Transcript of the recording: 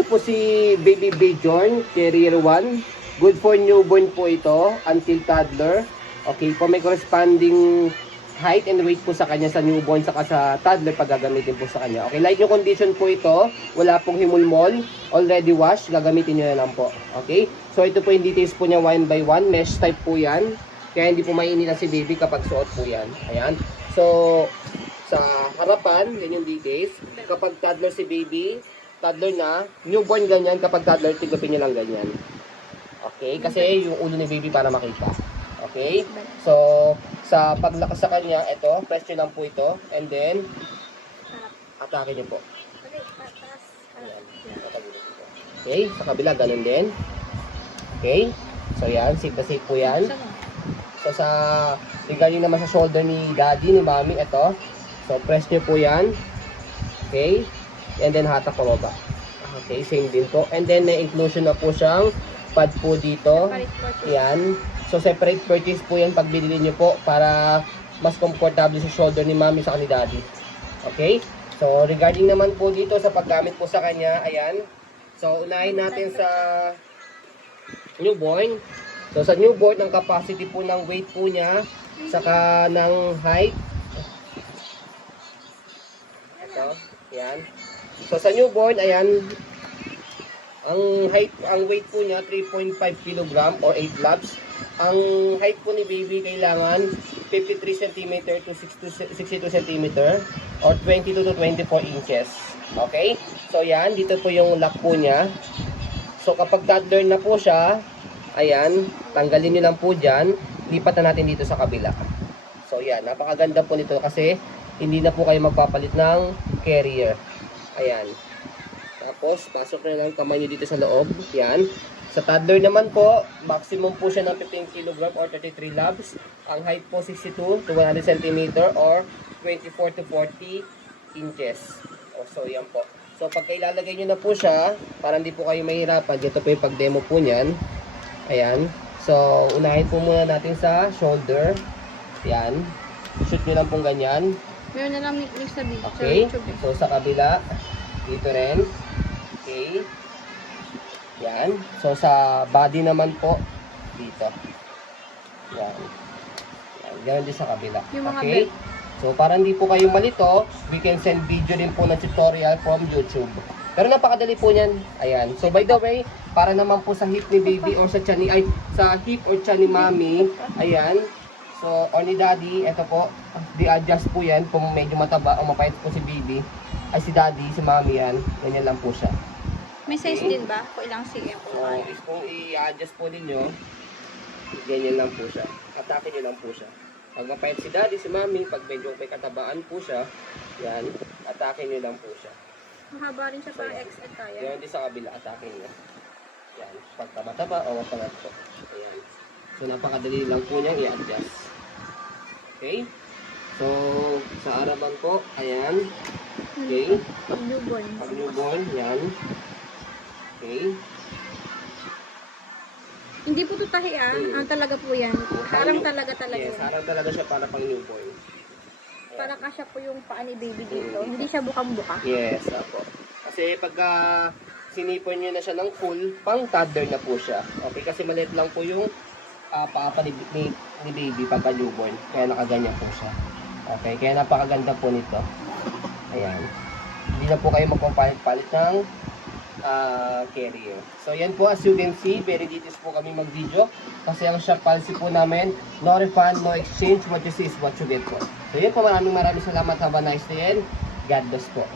Po si Baby Bjorn, Carrier 1. Good for newborn po ito until toddler. Okay po, may corresponding height and weight po sa kanya sa newborn saka sa toddler pag gagamitin po sa kanya. Okay, light new condition po ito. Wala pong himulmol. Already washed. Gagamitin nyo na lang po. Okay, so ito po yung details po niya 1 by 1. Mesh type po yan. Kaya hindi po mainit si baby kapag suot po yan. Ayan. So, sa harapan, yan yung details. Kapag toddler si baby, toddler na, newborn ganyan. Kapag toddler, tigupin nyo lang ganyan. Okay, kasi yung ulo ni baby para makita. Okay, so sa paglakas sa kanya, ito, press nyo lang po ito. And then, atake nyo po. Ayan. Okay, sa kabila, ganun din. Okay, so yan, safe na safe po yan. So sa, regarding naman sa shoulder ni daddy, ni mommy, ito. So press nyo po yan. Okay, and then hatak pa baba. Okay, same din po. And then, may inclusion na po siyang pad po dito. Yan. So, separate purchase po yan pag binili nyo po para mas comfortable sa shoulder ni mommy sa ni daddy. Okay? So, regarding naman po dito sa paggamit po sa kanya, ayan. So, unahin natin sa newborn. So, sa newborn, ang capacity po ng weight po niya, saka ng height. Ito, ayan. So, sa newborn, ayan, ang height, ang weight po niya 3.5 kg or 8 labs. Ang height po ni baby kailangan 53 cm to 62 cm or 22 to 24 inches. Okay? So yan, dito po yung lock po niya. So kapag toddler na po siya, ayan, tanggalin niyo lang po dyan, lipat na natin dito sa kabila. So yan, napakaganda po nito kasi hindi na po kayo magpapalit ng carrier. Ayan. Tapos, pasok na lang kamay nyo dito sa loob. Yan. Sa toddler naman po, maximum po siya ng 15 kg or 33 labs. Ang height po 62 to 100 cm or 24 to 40 inches. So, yan po. So, pagka ilalagay nyo na po siya, para hindi po kayo mahirapan, dito po yung pag-demo po niyan. Ayan. So, unahin po muna natin sa shoulder. Yan. Shoot nyo lang pong ganyan. Meron na lang mix sa video. Okay. So, sa kabila, dito rin. Okay. Yan. So, sa body naman po, dito. Yan. Yan. Ganun din sa kabila. Okay. So, para hindi po kayo malito, we can send video din po ng tutorial from YouTube. Pero napakadali po niyan. Ayan. So, by the way, para naman po sa hip ni baby or sa tiyan ni, ay, sa hip or tiyan ni mommy, ayan. So, or ni daddy, ito po, di-adjust po yan kung medyo mataba o mapait po si baby. Ay, si daddy, si mommy yan. Ganyan lang po siya. May size din ba? Kung ilang cm po? Kung i-adjust po ninyo, ganyan lang po siya. Atake nyo lang po siya. Pag mapait si daddy, si mommy, pag medyo may katabaan po siya, yan, atake nyo lang po siya. Mahaba rin siya para XL kaya. Yan din sa kabila, atake nyo. Yan, pag taba-taba o mapangat po. Ayan. So, napakadali lang po niyang i-adjust. Okay? So, sa araban po, ayan. Okay? Pag newborn. Pag newborn, yan. Okay? Hindi po ito tahi Ang talaga po yan. Harang talaga Yes, yan. harang talaga siya para pang newborn. Para kasya po yung paa ni baby dito. Hindi siya bukang-buka. Yes, apo. Kasi pagka sinipon nyo na siya ng full, pang toddler na po siya. Okay, kasi maliit lang po yung paa ni baby pagka newborn. Kaya nakaganyan po siya. Okay, kaya napakaganda po nito. Ayan. Hindi na po kayo magpapalit-palit ng carrier. So, yan po, as you can see, very details po kami mag-video. Kasi ang shop policy po namin, no refund, no exchange. What you see is what you get po. So, yun po, maraming salamat. Have a nice day and God bless po.